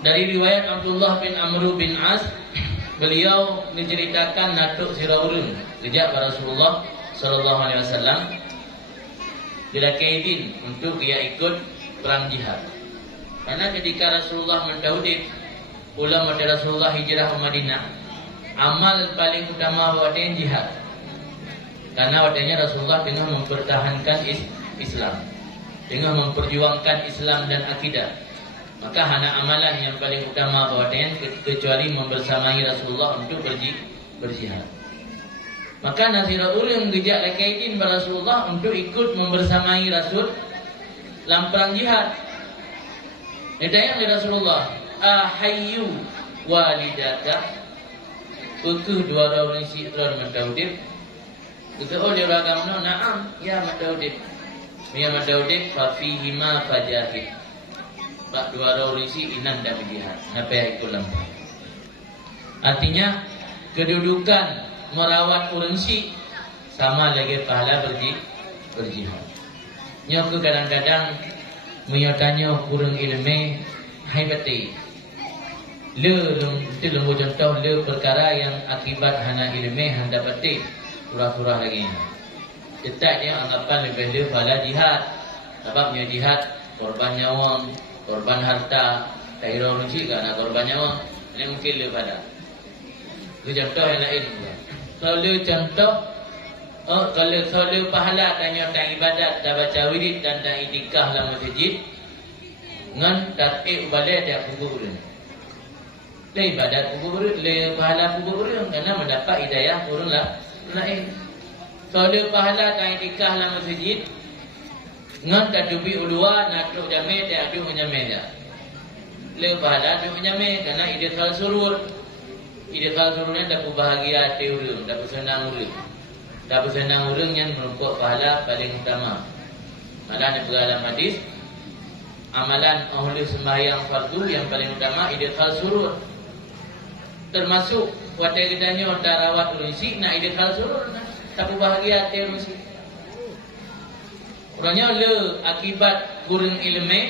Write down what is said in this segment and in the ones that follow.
Dari riwayat Abdullah bin Amr bin As, beliau menceritakan natuk siraurun sejak Rasulullah sallallahu alaihi wasallam bila kaidin untuk dia ikut perang jihad. Karena ketika Rasulullah mendahului ulama Rasulullah hijrah ke Madinah, amal paling utama wadanya jihad. Karena wadanya Rasulullah tengah mempertahankan Islam, tengah memperjuangkan Islam dan akidah. Maka hana amalan yang paling utama wadanya kecuali membersamai Rasulullah untuk berjihad. Maka nasiraul yang gejak lakaidin Rasulullah untuk ikut membersamai Rasul dalam perang jihad. Ditanya oleh Rasulullah, ahayyu walidaka, kukuh dua orang isi tuan Madaudib. Kukuh oleh ragam no, naam, ya Madaudib. Ya Madaudib, fafihima fajahid. Pak dua orang isi inan dan jihad. Apa yang itu lampu? Artinya kedudukan merawat orang si sama lagi pahala berjihad. Nyo kadang-kadang menyatanya kurang ilmu haibati. Le contoh le perkara yang akibat hana ilmu handa pati surah-surah lagi. Tetap dia anggapan lebih le pahala jihad. Sebabnya jihad korban nyawa, korban harta, kairon ruci kan korban nyawa. Ini mungkin le pada. Itu contoh yang lain. Kalau contoh, kalau pahala tanya tentang ibadat, dah baca wirid dan dah itikaf dalam masjid, ngan tatib balik dia kubur. Le ibadat kubur, le pahala kubur kerana mendapat hidayah turun lain. Kalau pahala tentang itikaf dalam masjid, ngan tatubi ulua natuk jamai dia adu menyamai dia. Le pahala adu menyamai kerana idkhal surur. Idkhal sururnya dapat bahagia hati urang, dapat senang urang. Dapat senang urang yang merupakan pahala paling utama. Malah ni dalam hadis, amalan ahli sembahyang fardu yang paling utama idkhal surur. Termasuk watai kitanya tarawat urisi nak idkhal surur, dapat bahagia hati urisi. Orangnya le akibat kurang ilmu,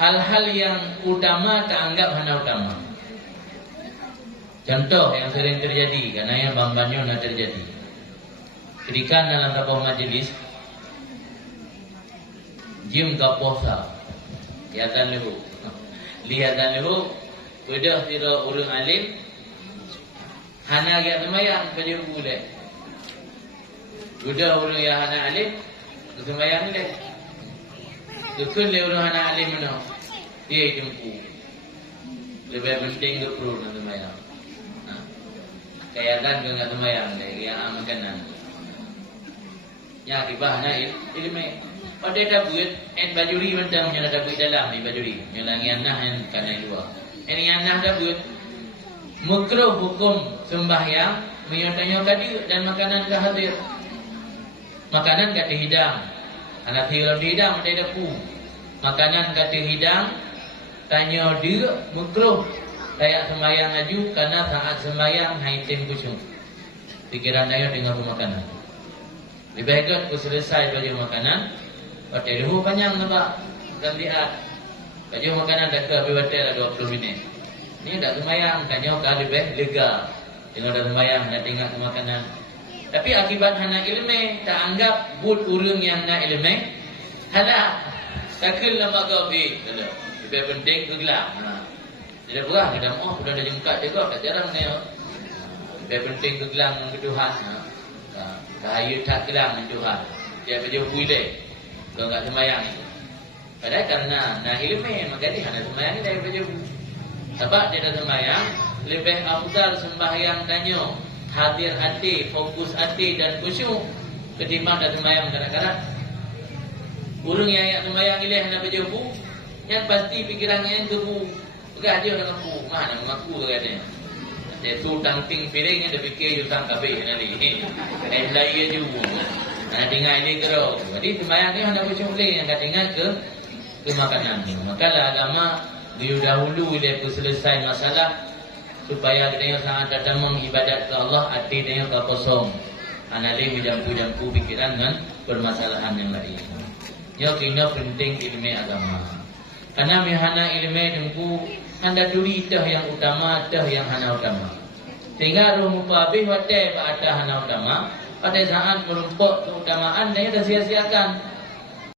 hal-hal yang utama tak anggap hana utama. Contoh yang sering terjadi, karena yang bambannya nak terjadi. Ketika dalam sebuah majlis, jim kaposa, lihatan lehu, bedah tira urang alim, hana yang semayang pada boleh. Bedah urang yang hana alim, semayang le. Dukun le urang hana alim mana? Dia jempu. Lebih penting ke perlu nak semayang. Kaya dan enggak semayang lagi yang makanan. Ya kibah na ilmu. Pada dah buat bajuri mentang yang ada buat dalam ni bajuri. Yang yang nah yang kana luar. Ini yang nah dah buat. Makruh hukum sembahyang menyatanya kadi dan makanan dah hadir. Makanan kata hidang. Anak hidang ada pu. Makanan kata hidang tanya dia makruh. Layak sembahyang aju karena saat sembahyang haitim kusyuk. Pikiran saya dengan makanan. Lebih baik aku selesai baju makanan. Batai dulu panjang nampak. Dan lihat. Baju makanan dah ke habis batai dah 20 minit. Ini dah sembahyang. Tanya kau lebih lega. Tengok dah sembahyang. Dah tinggal ke makanan. Tapi akibat hana ilmu. Tak anggap bud urung yang nak ilmu. Halak. Takkan lama kau pergi. Lebih penting ke gelap. Dia berah kadang sudah ada jengkat dia tak jarang ni. Lebih penting ke gelang dengan keduhan. Bahaya tak gelang dengan Tuhan. Dia berjauh boleh. Kalau tak sembahyang itu. Padahal karena nak ilmu maka dia hanya sembahyang ni dari berjauh. Sebab dia dah sembahyang, lebih afdal sembahyang tanya hadir hati, fokus hati dan khusyuk ketimbang dah sembahyang kadang-kadang. Burung yang sembahyang ilih nak berjauh, yang pasti pikirannya yang kebu. Enggak dia dengan aku, mana mengaku katanya. Dia tu tamping piring dia fikir hutang kabeh nanti. Lain lagi juga. Nak tinggal dia kerau. Jadi sembahyang ni hendak bersyukur yang kat tinggal ke makanan ni. Makalah agama dahulu dia pun selesai masalah supaya kita sangat datang mengibadat ke Allah, hati dia tak kosong. Analih menjampu-jampu pikiran dengan permasalahan yang lain. Ya kena penting ilmu agama. Karena mihana ilmu dengku anda duri tah yang utama tah yang hana utama. Sehingga ruh mupabih wadai pada hana utama. Pada saat merumpuk keutamaan dia dah sia-siakan.